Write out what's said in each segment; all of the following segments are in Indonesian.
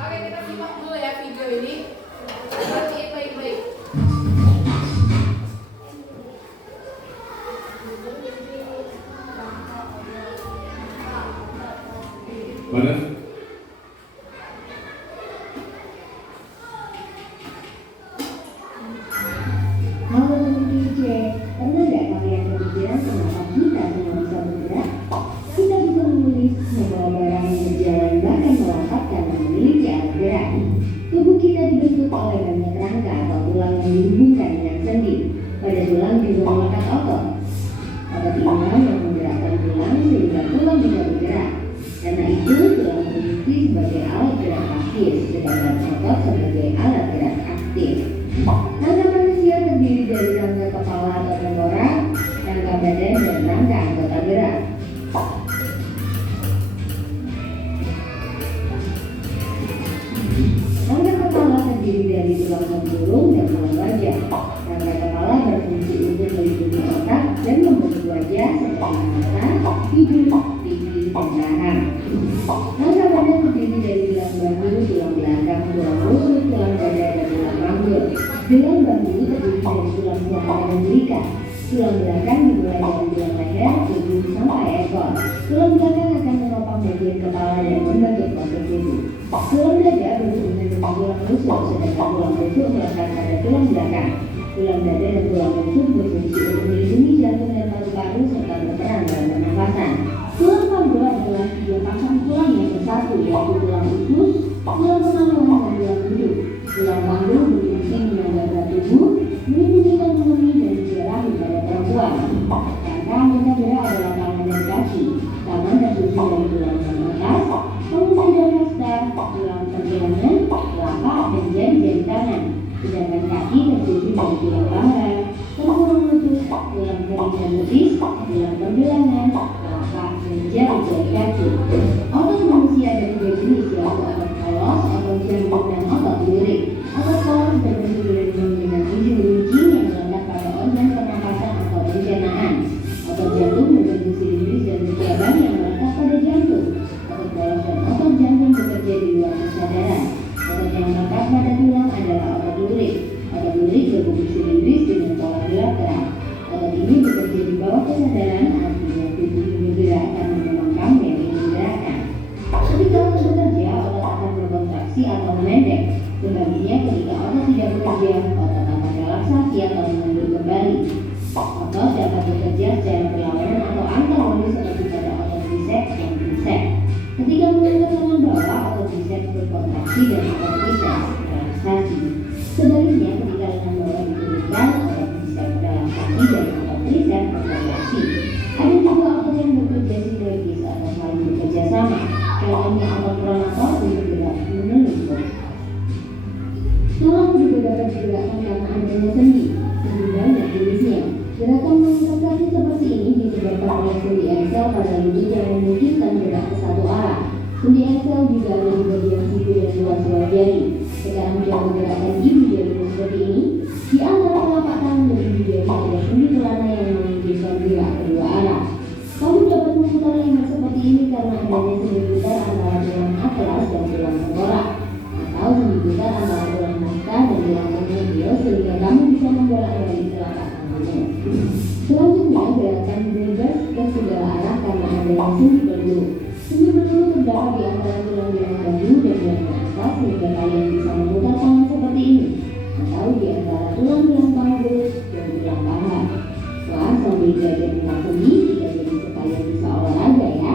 Oke, kita simak dulu ya video ini. Perhatiin baik-baik. Mana? Halo teman-teman cek, pernah nggak kalian berpikiran kenapa kita semua bisa bergerak? Kita bisa menulis, membawa barang, berjalan, bahkan melompat karena memiliki alat gerak. Tubuh kita dibentuk oleh banyak rangka atau tulang yang dihubungkan dengan sendi. Pada tulang juga melekat otot. Otot inilah yang menggerakkan tulang sehingga tulang bisa bergerak. Karena itu tulang berfungsi sebagai alat gerak pasif, sedangkan otot sebagai alat gerak aktif. Rangka manusia terdiri dari rangka kepala atau tengkorak, rangka badan, dan rangka anggota gerak. Rangka kepala terdiri dari tulang tempurung dan tulang wajah. Rangka kepala berfungsi untuk melindungi otak dan membentuk wajah seperti mata, hidung, pipi, dan rahang. Rangka badan terdiri dari tulang bahu, tulang belakang, tulang rusuk, tulang dada, dan tulang panggul. Tulang bahu terdiri dari tulang belakang dan belikat. Tulang belakang dimulai dari tulang leher, tubuh, sampai ekor. Tulang belakang akan menopang bagian kepala dan membentuk postur tubuh. Tulang dada berhubungan dengan tulang rusuk, sedangkan tulang rusuk melekat pada tulang belakang. Tulang dada dan tulang rusuk berfungsi untuk melindungi jantung dan paru-paru serta berperan dalam pernafasan. Tulang panggul adalah tiga pasang tulang yang bersatu, yaitu tulang usus, tulang kemaluan, dan tulang duduk. Tulang panggul berfungsi menjaga berat tubuh, melindungi kandungan dan diarahkan pada perempuan. Rangka anggota gerak adalah tangan dan kaki. Tangan tersusun dari tulang pemangkas, pembuluh dan hasta, tulang pergelangan, telapak, dan jari-jari tangan. Sedangkan kaki tersusun dari tulang paha, tempurung lutut, tulang kering dan betis, tulang pergelangan, telapak, dan jari-jari kaki. Otot manusia ada tiga jenis, yaitu otot polos, otot jantung, dan otot lirik. Otot polos terbentuk dari dominasi runcing yang melekat pada organ pernapasan atau pencernaan. Otot jantung berbentuk silindris dan bercabang yang melekat pada jantung. Otot polos dan otot jantung bekerja di luar kesadaran. Otot yang melekat pada tulang adalah otot lurik. Otot lurik berbentuk silindris dengan pola gerak keras. Otot ini bekerja di bawah kesadaran, artinya tubuh bergerak karena memang kami yang menggerakkan. Ketika otot bekerja, otot akan berkontraksi atau memendek. Sebaliknya, ketika otot tidak bekerja, otot akan relaksasi atau mengundur kembali. Otot dapat bekerja secara berlawanan atau antagonis seperti pada otot biceps dan triceps. Ketika mengangkat tangan bawah, otot biceps berkontraksi dan otot triceps relaksasi. Sebaliknya, ketika lengan bawah diturunkan, otot biceps relaksasi dan otot triceps berkontraksi. Ada juga otot yang bekerja sinergis atau saling bekerja sama. Contohnya otot pronator bergerak menelungkup. Tulang juga dapat digerakkan karena adanya sendi. Lebih banyak jenisnya. Gerakan mengangkat kaki seperti ini disebabkan oleh sendi aksel pada lutut yang memungkinkan gerak ke satu arah. Sendi aksel juga ada di bagian siku dan luar jari. Sekarang coba gerakan ibu jari seperti ini. Di antara telapak tangan dan ibu jari ada sendi pelana yang memungkinkan gerak kedua arah. Kamu dapat memutar leher seperti ini karena adanya sendi putar antara tulang atlas dan tulang tengkorak, atau sendi putar antara tulang muka dan tulang penghubung sehingga kamu bisa membolak-balik telapak tanganmu. Selanjutnya, gerakan bebas ke segala arah karena adanya sendi bergelut. Sendi bergelut terdapat di antara tulang belakang bahu dan belakang atas sehingga kalian bisa memutar tangan seperti ini, atau di antara tulang belakang panggul dan tulang paha. Wah, sambil belajar menakuni, kita jadi sekalian bisa olahraga ya.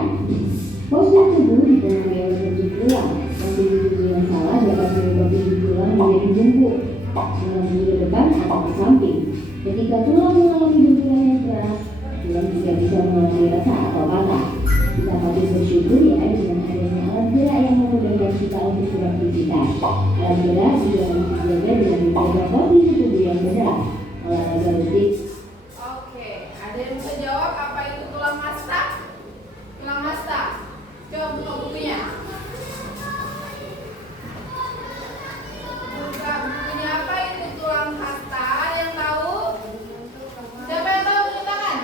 Postur tubuh dipengaruhi oleh bentuk tulang. Posisi tubuh yang salah dapat mengubah bentuk tulang menjadi bungkuk, mengarah ke depan atau ke samping. Ketika tulang mengalami benturan yang keras, tulang juga bisa mengalami retak atau patah. Kita patut bersyukur ya dengan adanya alat gerak yang memudahkan kita untuk beraktivitas. Alat gerak juga harus dijaga dengan menjaga posisi tubuh yang benar. Olahraga rutin. Oke, ada yang bisa jawab apa itu tulang hasta? Tulang hasta. Coba buka bukunya. Buka bukunya apa itu tulang hasta? Ada yang tahu? Siapa yang tahu? Tunjuk tangan.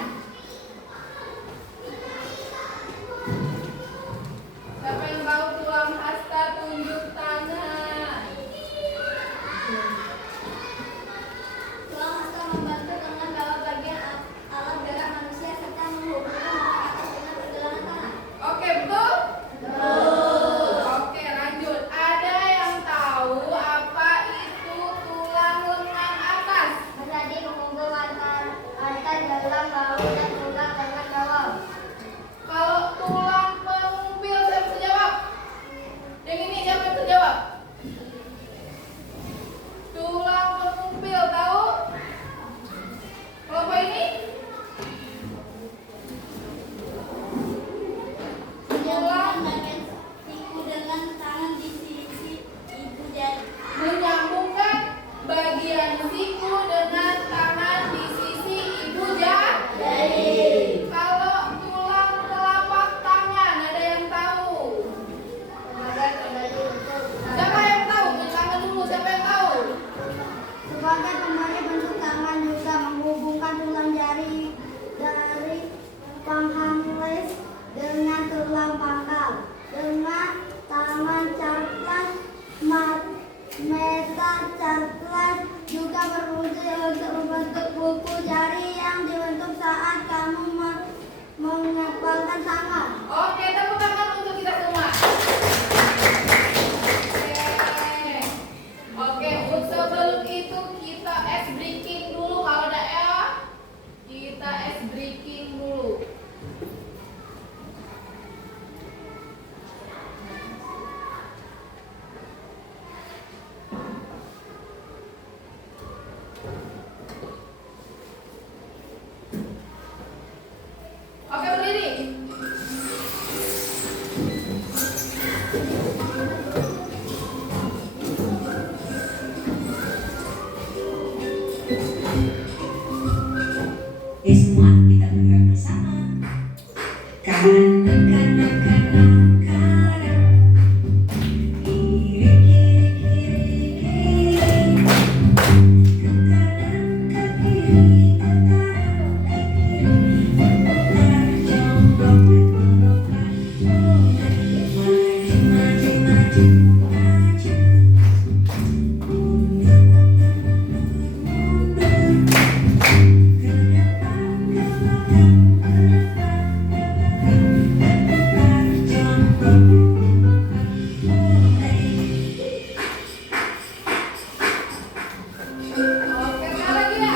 Oke, sekali lagi ya.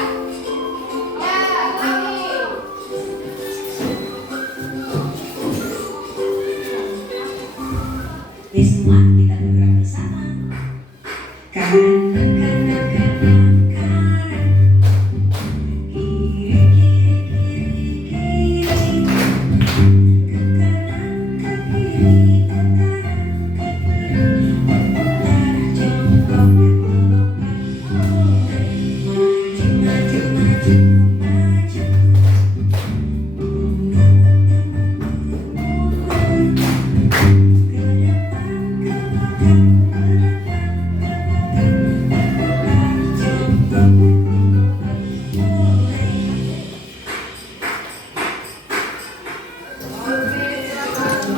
Ya, lagi. Mari semua kita bergerak bersama. Kanan, kanan, kanan, kanan. Kiri, kiri, kiri, kiri. Ke kanan, ke kiri, ke kanan, ke kiri. Putar jongkok, melompat, oleh. Maju, maju, maju, maju. Mundur, mundur. Ke depan, ke belakang, ke depan, ke belakang. Putar jongkok, oleh. Oke, silakan.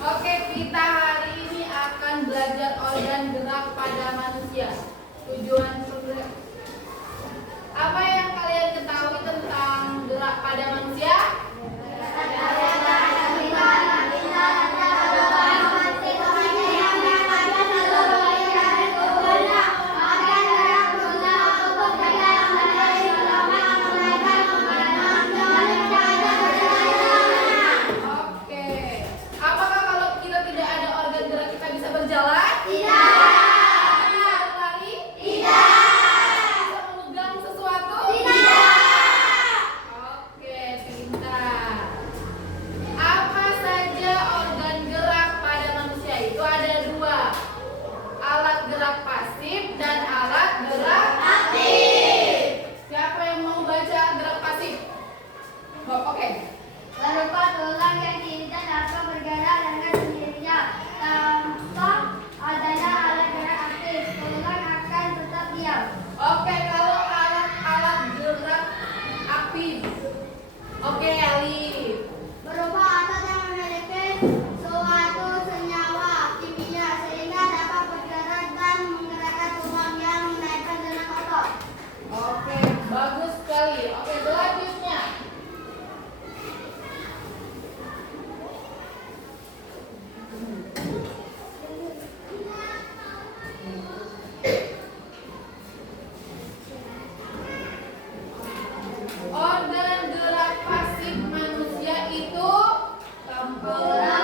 Oke, kita hari ini akan belajar organ gerak pada manusia. Tujuan program. Apa yang kalian ketahui tentang gerak pada manusia? Oke. Apakah kalau kita tidak ada organ gerak kita bisa berjalan? Tidak. Bisa berlari? Tidak. Bisa memegang sesuatu? Tidak. Oke, pintar. Apa saja organ gerak pada manusia? Itu ada dua. Alat gerak pasif dan alat gerak aktif. Siapa yang mau baca gerak pasif? Oh, oke. Berupa tulang yang tidak dapat bergerak dengan sendirinya tanpa adanya alat gerak aktif, tulang akan tetap diam. Oke, kalau alat-alat gerak aktif. Oke, Ali. Berupa otot yang memiliki suatu senyawa kimia sehingga dapat bergerak dan menggerakkan tulang yang menaikkan dengan otot. Oke, bagus sekali. Oke, selanjutnya. Organ gerak pasif manusia itu Tulang kepala,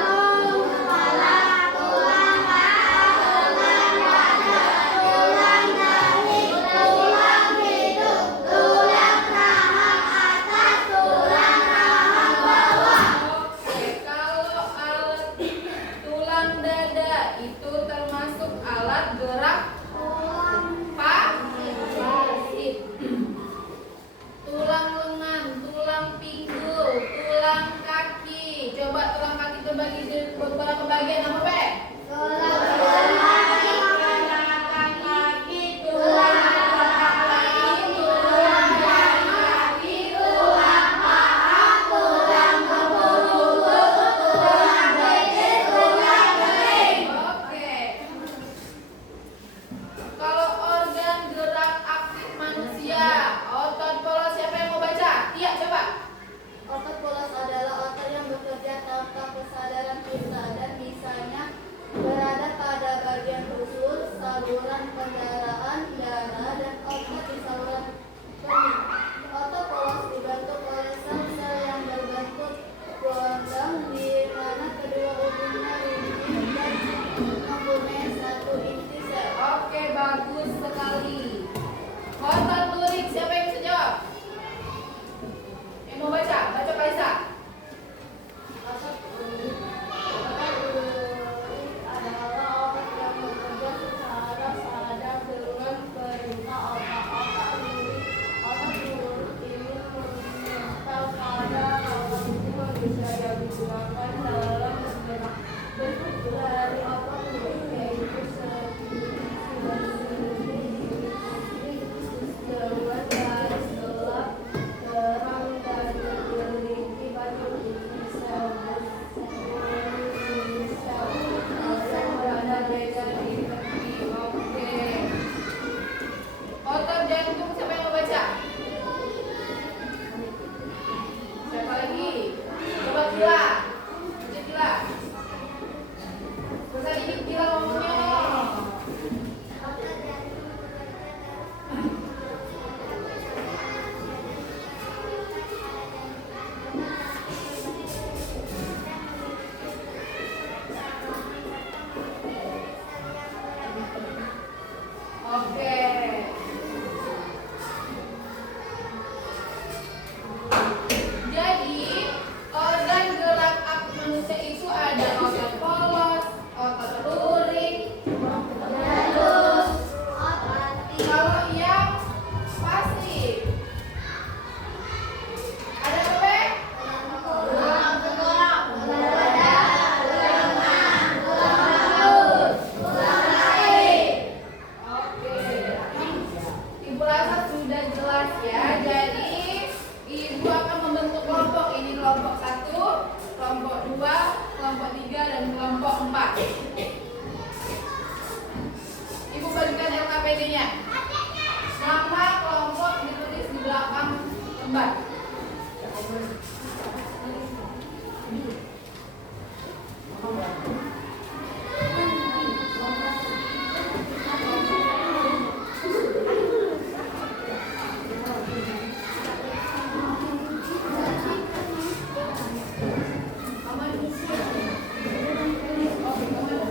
tulang paha, tulang dada, tulang dahi, tulang hidung, tulang rahang atas, tulang rahang bawah. Oke, kalau alat tulang dada itu termasuk alat gerak pasif. Tulang lengan, tulang pinggul, tulang kaki. Coba tulang kaki terbagi di beberapa bagian apa, Be? Tulang kaki, Tulang kaki, tulang kaki, tulang paha, tulang kepala, tulang betis, tulang kering. Oke. Kalau organ gerak aktif manusia, otot polos siapa yang mau baca? Iya, coba. Otot polos adalah otot yang bekerja tanpa kesadaran kita dan misalnya berada kelompok 3 dan kelompok 4. Ibu bagikan LKPD-nya. Nama kelompok ditulis di belakang lembar. Oke,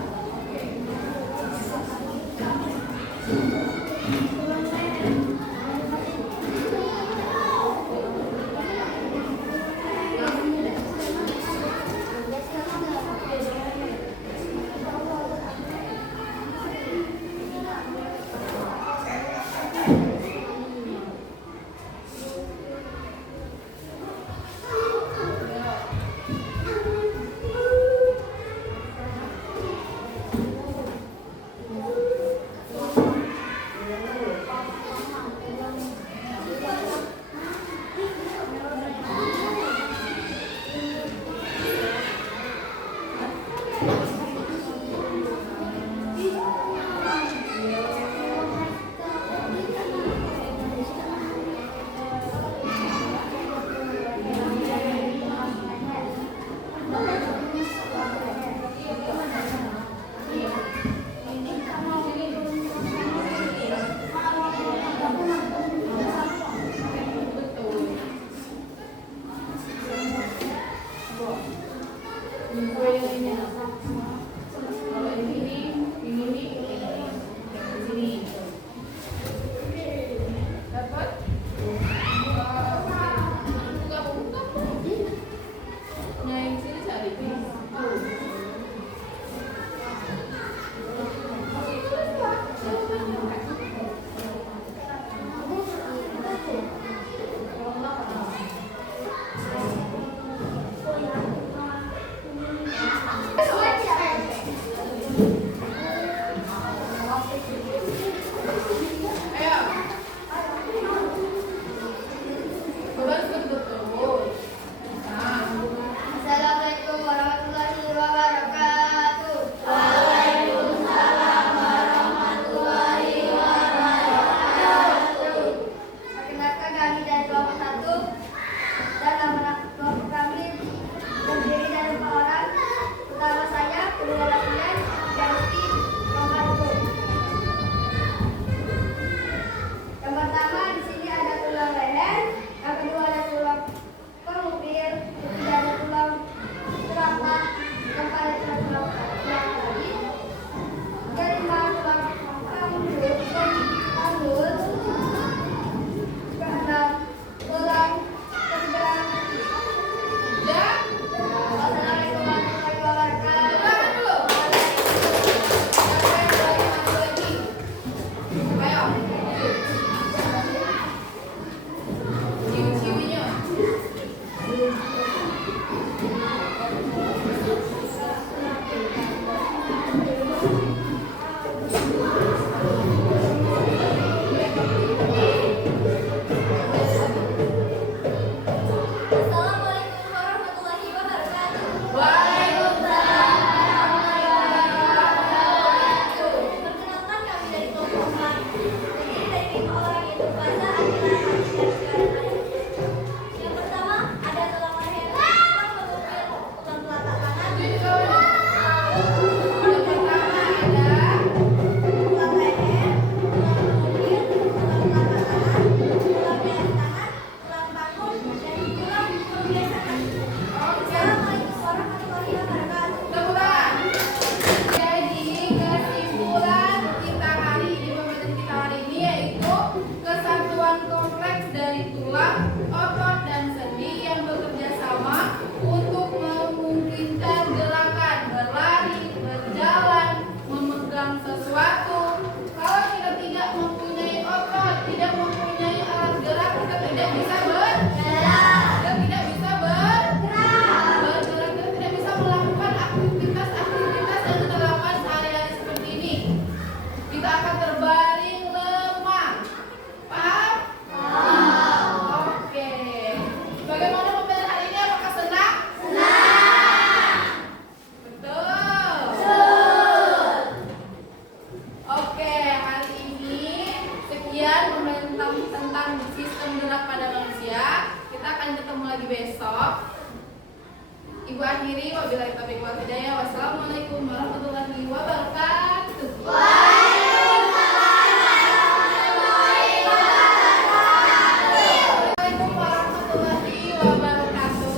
Assalamualaikum warahmatullahi wabarakatuh. Waalaikumsalam warahmatullahi wabarakatuh.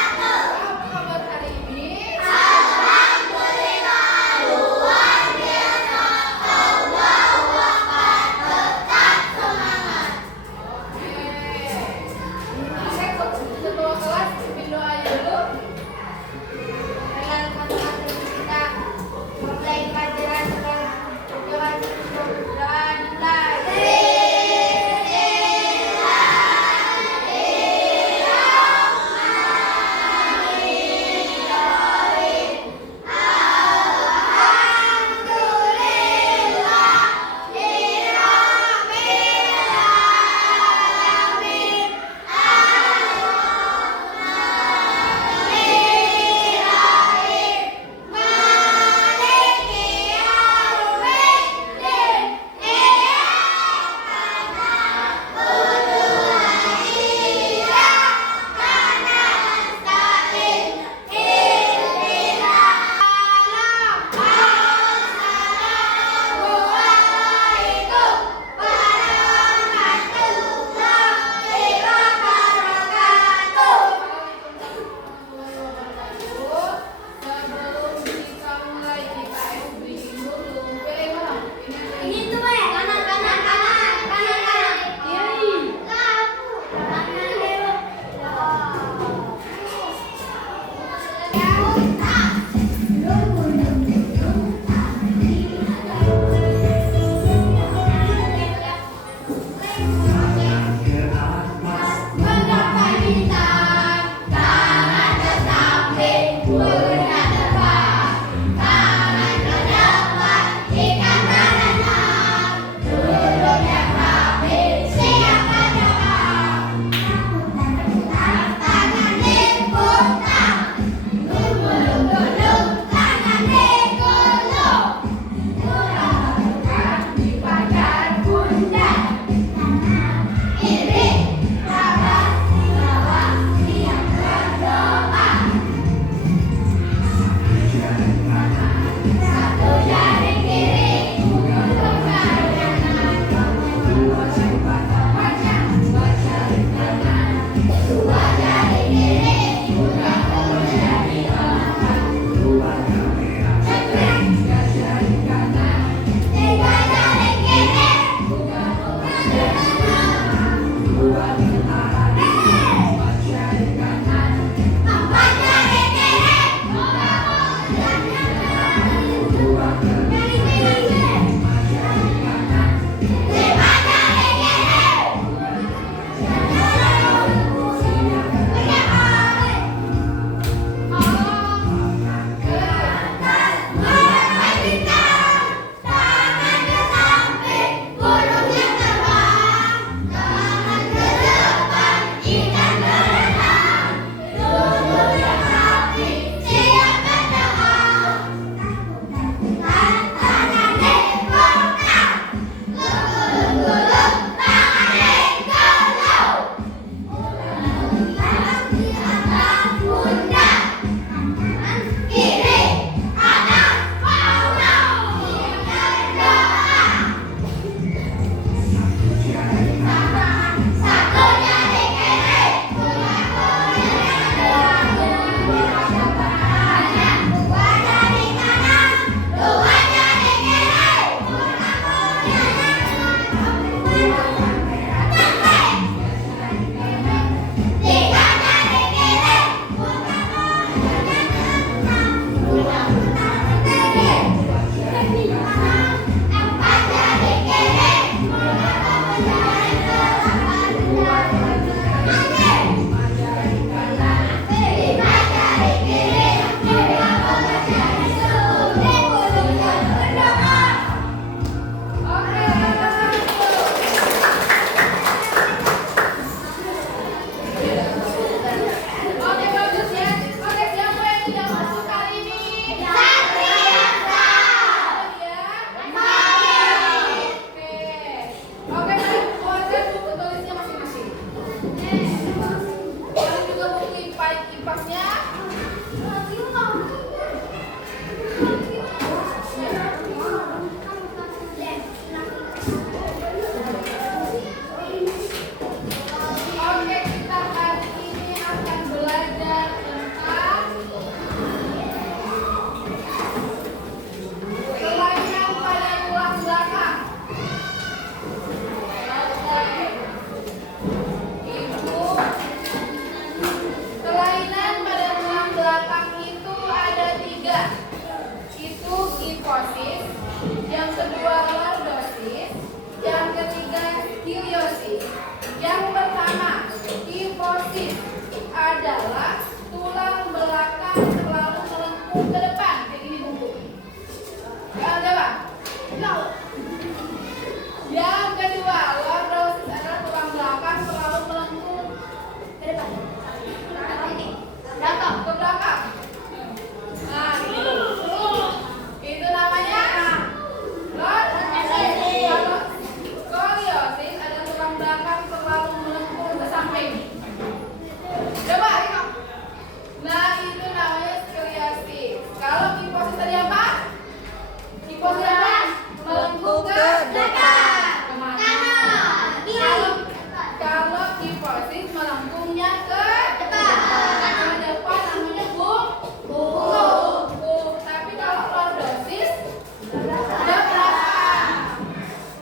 Apa kabar hari ini? kipasnya. Oke, kita hari ini akan belajar tentang kelainan pada tulang belakang. Ibu, kelainan pada tulang belakang itu ada 3. Itu kifosis, yang kedua lordosis, yang ketiga skoliosis. Yang pertama, kifosis adalah tulang belakang selalu melengkung ke depan, kayak gini buku. Coba. Yang kedua, lordosis adalah tulang belakang selalu melengkung ke depan. Ke belakang. Nah, gitu. Itu namanya lordosis. Kalau skoliosis adalah tulang belakang selalu melengkung ke samping. Coba. Nah, itu namanya skoliosis. Kalau kifosis tadi apa? Kifosis apa? Melengkung ke depan. Kemana? Kalau kifosis melengkungnya ke depan. Ke depan namanya bungkuk. Tapi kalau lordosis ke belakang.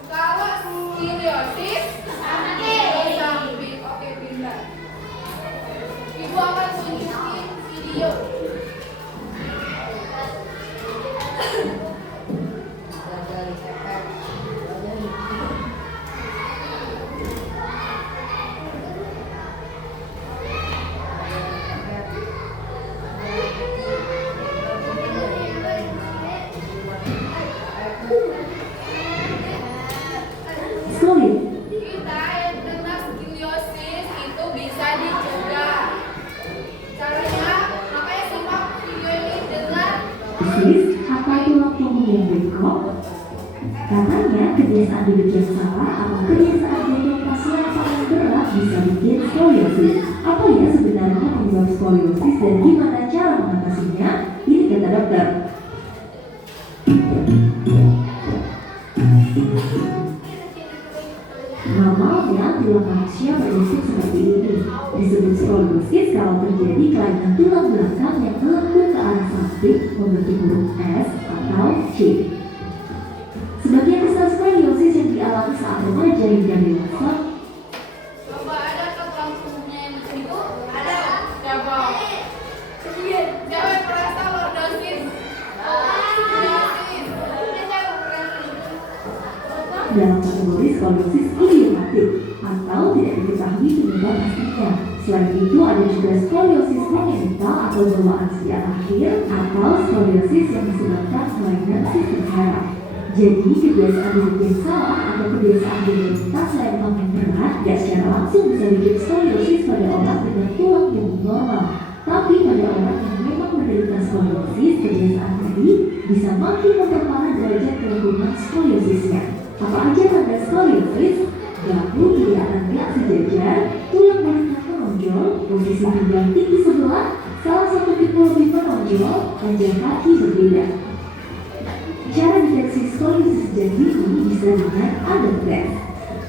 Kalau skoliosis ke samping. Oke, pintar. Ibu akan tunjukin video. Sulit. Kita yang kena skoliosis itu bisa dicegah. Caranya, makanya simak video ini dengan Sis, apa tulang punggung yang bengkok? Katanya kebiasaan duduk yang salah atau kebiasaan gendong pasien paling berat bisa bikin skoliosis. Apa ya sebenarnya penyebab skoliosis dan gimana cara mengatasinya? Ini kata dokter. Normalnya tulang manusia berbentuk seperti ini. Disebut skoliosis kalau terjadi kelainan tulang belakang yang melengkung ke arah samping membentuk huruf S atau C. Sebagian besar skoliosis yang dialami saat remaja hingga dewasa. coba ada ke tulang punggungnya yang di situ? Ada. Coba. Siapa yang merasa lordosis? Skoliosis. Dalam kategori skoliosis idiomatik atau tidak diketahui penyebab pastinya. Selain itu ada juga skoliosis kongenital atau bawaan sejak akhir atau skoliosis yang disebabkan kelainan sistem saraf. Jadi kebiasaan duduk yang salah atau kebiasaan duduk tas lempang yang berat gak secara langsung bisa bikin skoliosis pada orang dengan tulang punggung normal. Tapi pada orang yang memang menderita skoliosis, kebiasaan tadi bisa makin memperparah derajat kelengkungan skoliosisnya. Apa aja tanda skoliosis? Bahu kelihatan gak sejajar, tulang belakang menonjol, posisi pinggang tinggi sebelah, salah satu pikul lebih menonjol, panjang kaki berbeda. Cara deteksi skoliosis sejak dini bisa dengan ada tes.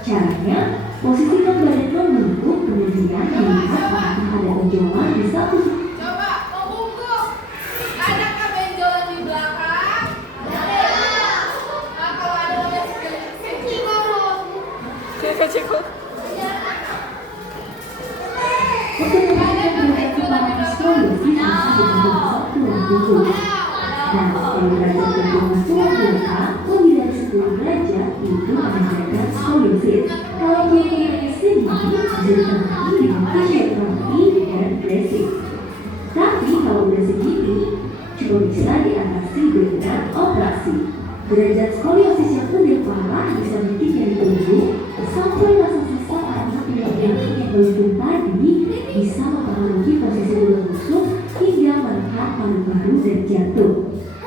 Caranya, posisikan badan membungkuk, kemudian melihat apakah ada benjolan di satu Coba membungkuk. Adakah benjolan di belakang? Nah, kalau ada namanya skoliosis. untuk memastikan derajat kepala skoliosis bisa dibentuk tulang punggung. Nah, kalau derajat benjolan tulang belakang lebih dari 10 derajat itu menandakan skoliosis. Kalau benjolannya sedikit, bisa ditangani dengan fisioterapi dan dressing. Tapi kalau udah segini, cuma bisa diatasi dengan operasi. Derajat skoliosis yang udah parah bisa bikin dari punggung sampai rasa sesak karena tulang belakang yang melengkung tadi bisa mempengaruhi posisi tulang rusuk hingga menekan paru-paru dan jantung.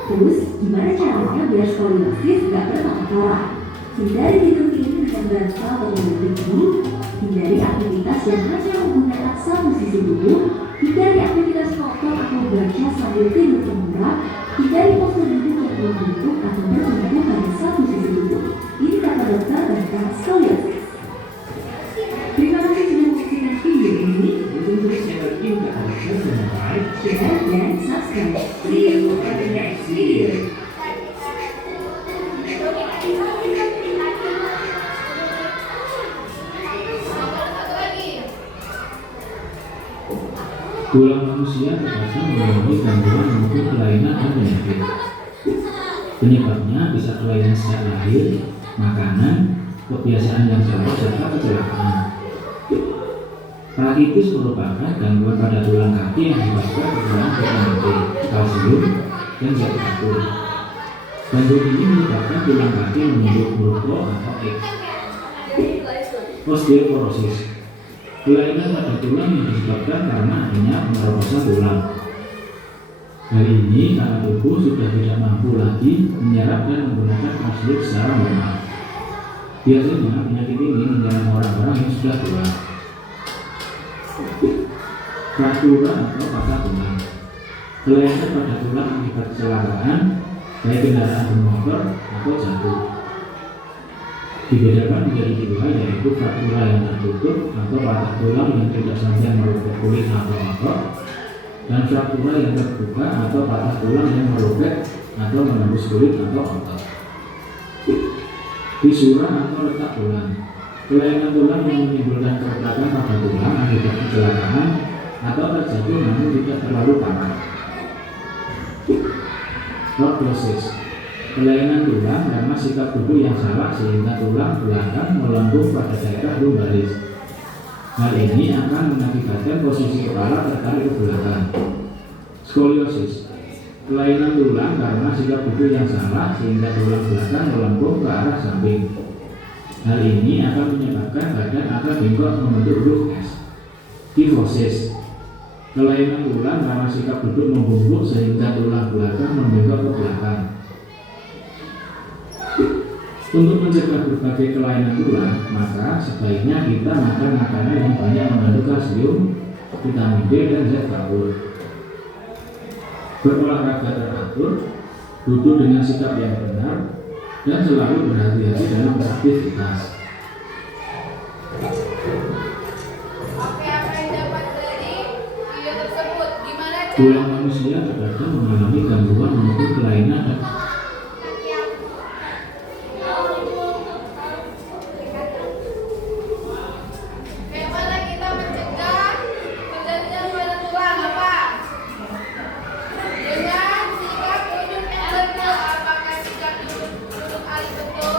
Terus, gimana caranya biar skoliosis gak bertambah parah? Hindari tidur ini dengan bantal atau tinggi, hindari aktivitas yang hanya menggunakan satu sisi tubuh, hindari aktivitas Tulang manusia terkadang mengalami gangguan maupun kelainan dan penyakit. Penyebabnya bisa kelainan sejak lahir, makanan, kebiasaan yang salah, serta kecelakaan. Rakitis merupakan gangguan pada tulang kaki yang menyebabkan kekurangan vitamin D, kalsium, dan zat batu. Gangguan ini menyebabkan tulang kaki membentuk bruto atau X. Osteoporosis, kelainan pada tulang yang disebabkan karena adanya pengeroposan tulang. Hal ini karena tubuh sudah tidak mampu lagi menyerap dan menggunakan kalsium secara normal. Biasanya penyakit ini menyerang orang-orang yang sudah tua. Fraktura atau patah tulang, kelainan pada tulang akibat kecelakaan, baik kendaraan bermotor atau jatuh. Dibedakan menjadi dua, yaitu fraktura yang tertutup atau patah tulang yang tidak sampai merobek kulit atau otot, dan fraktura yang terbuka atau patah tulang yang merobek atau menembus kulit atau otot. Fisura atau retak tulang, kelainan tulang yang menimbulkan keretakan pada tulang akibat kecelakaan atau terjatuh namun tidak terlalu parah. Lordosis, kelainan tulang karena sikap duduk yang salah sehingga tulang belakang melengkung pada daerah lumbaris. Hal ini akan mengakibatkan posisi kepala tertarik ke belakang. Skoliosis, kelainan tulang karena sikap duduk yang salah sehingga tulang belakang melengkung ke arah samping. Hal ini akan menyebabkan badan akan bengkok membentuk huruf S. Kifosis, kelainan tulang karena sikap duduk membungkuk sehingga tulang belakang membengkok ke belakang. Untuk mencegah berbagai kelainan tulang, maka sebaiknya kita makan makanan yang banyak mengandung kalsium, vitamin D, dan zat batu. Berolahraga teratur, duduk dengan sikap yang benar, dan selalu berhati-hati dalam beraktivitas. Oke, apa yang dapat dari video tersebut? Gimana cara? Tulang manusia terkadang mengalami gangguan maupun kelainan dan Bagaimana kita mencegah pergantian pada tulang? Apa? Dengan sikap duduk yang betul. Apakah sikap duduk Ali betul?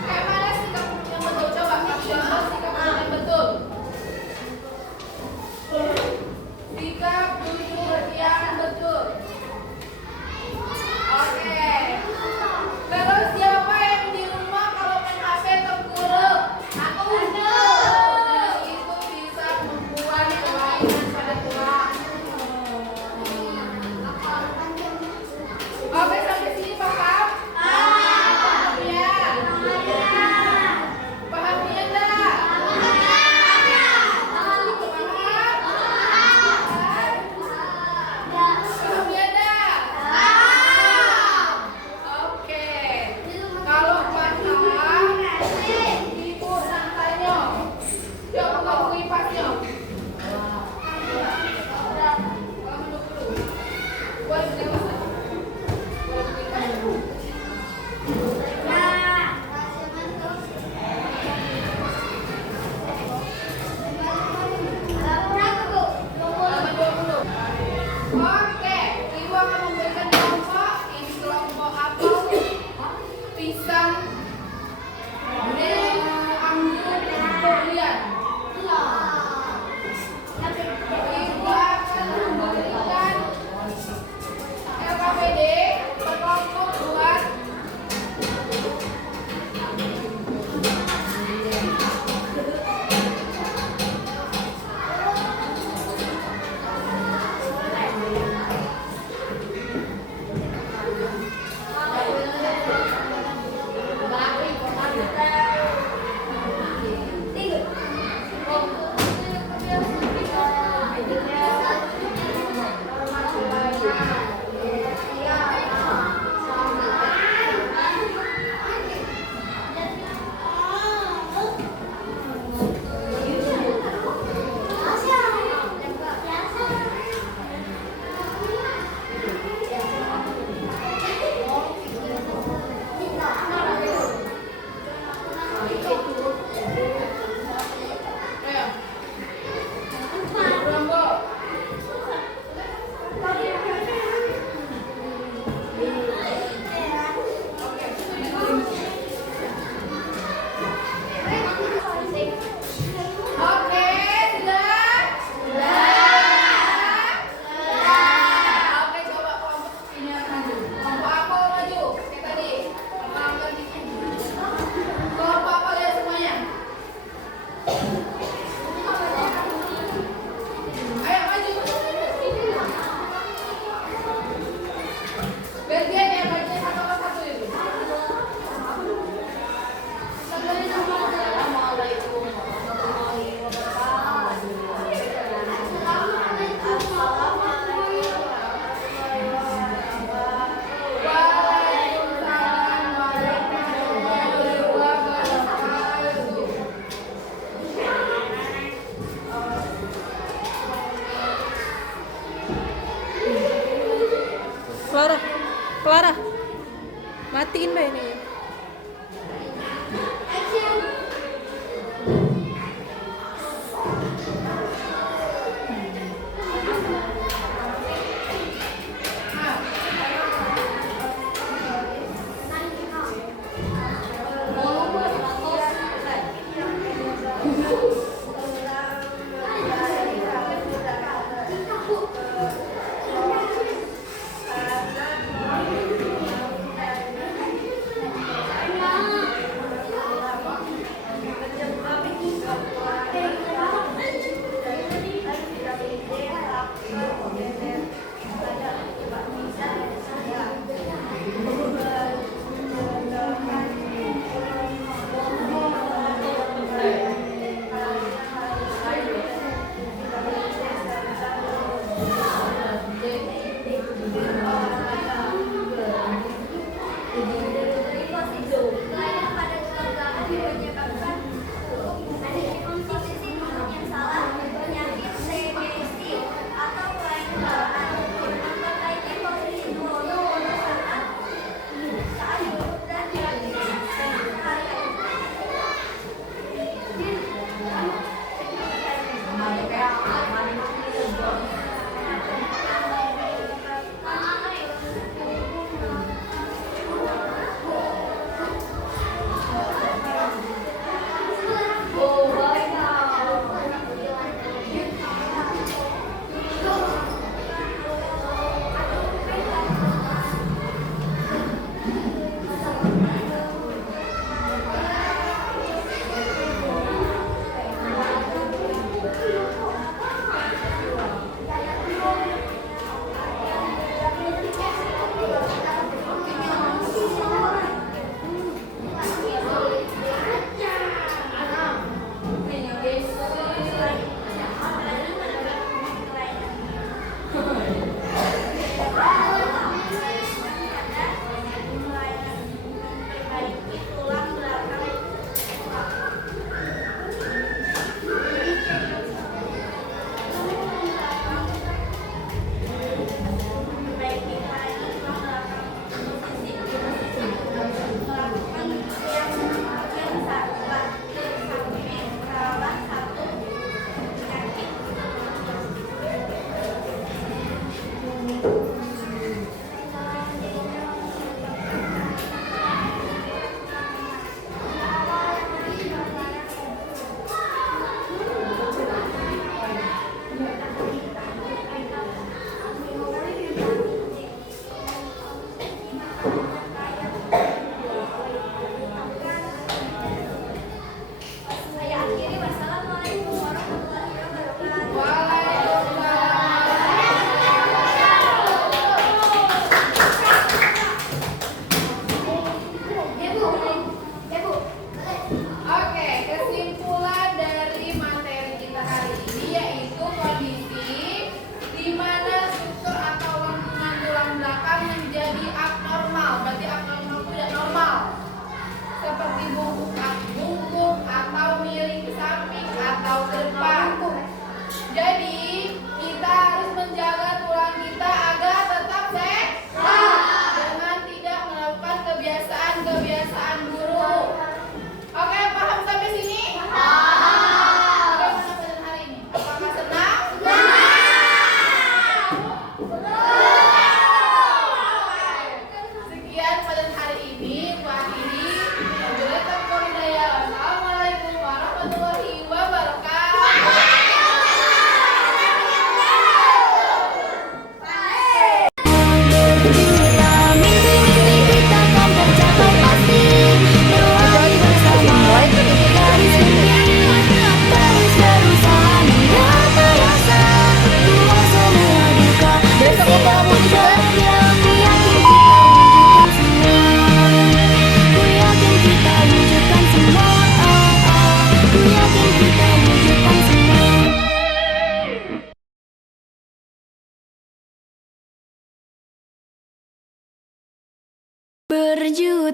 Bagaimana sikap duduk yang betul? Coba kasih contoh sikap duduk yang betul. Sikap duduk yang betul.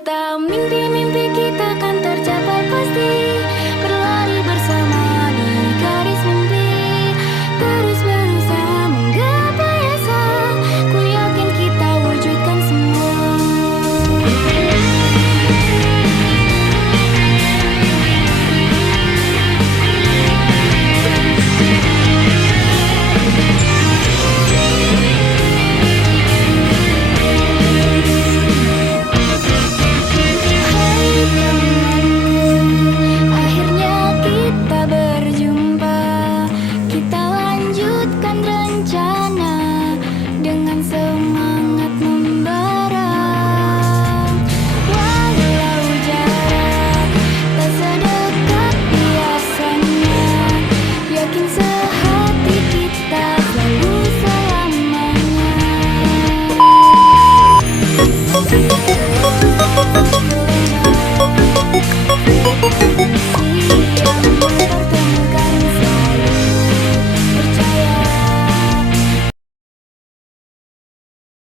serta mimpi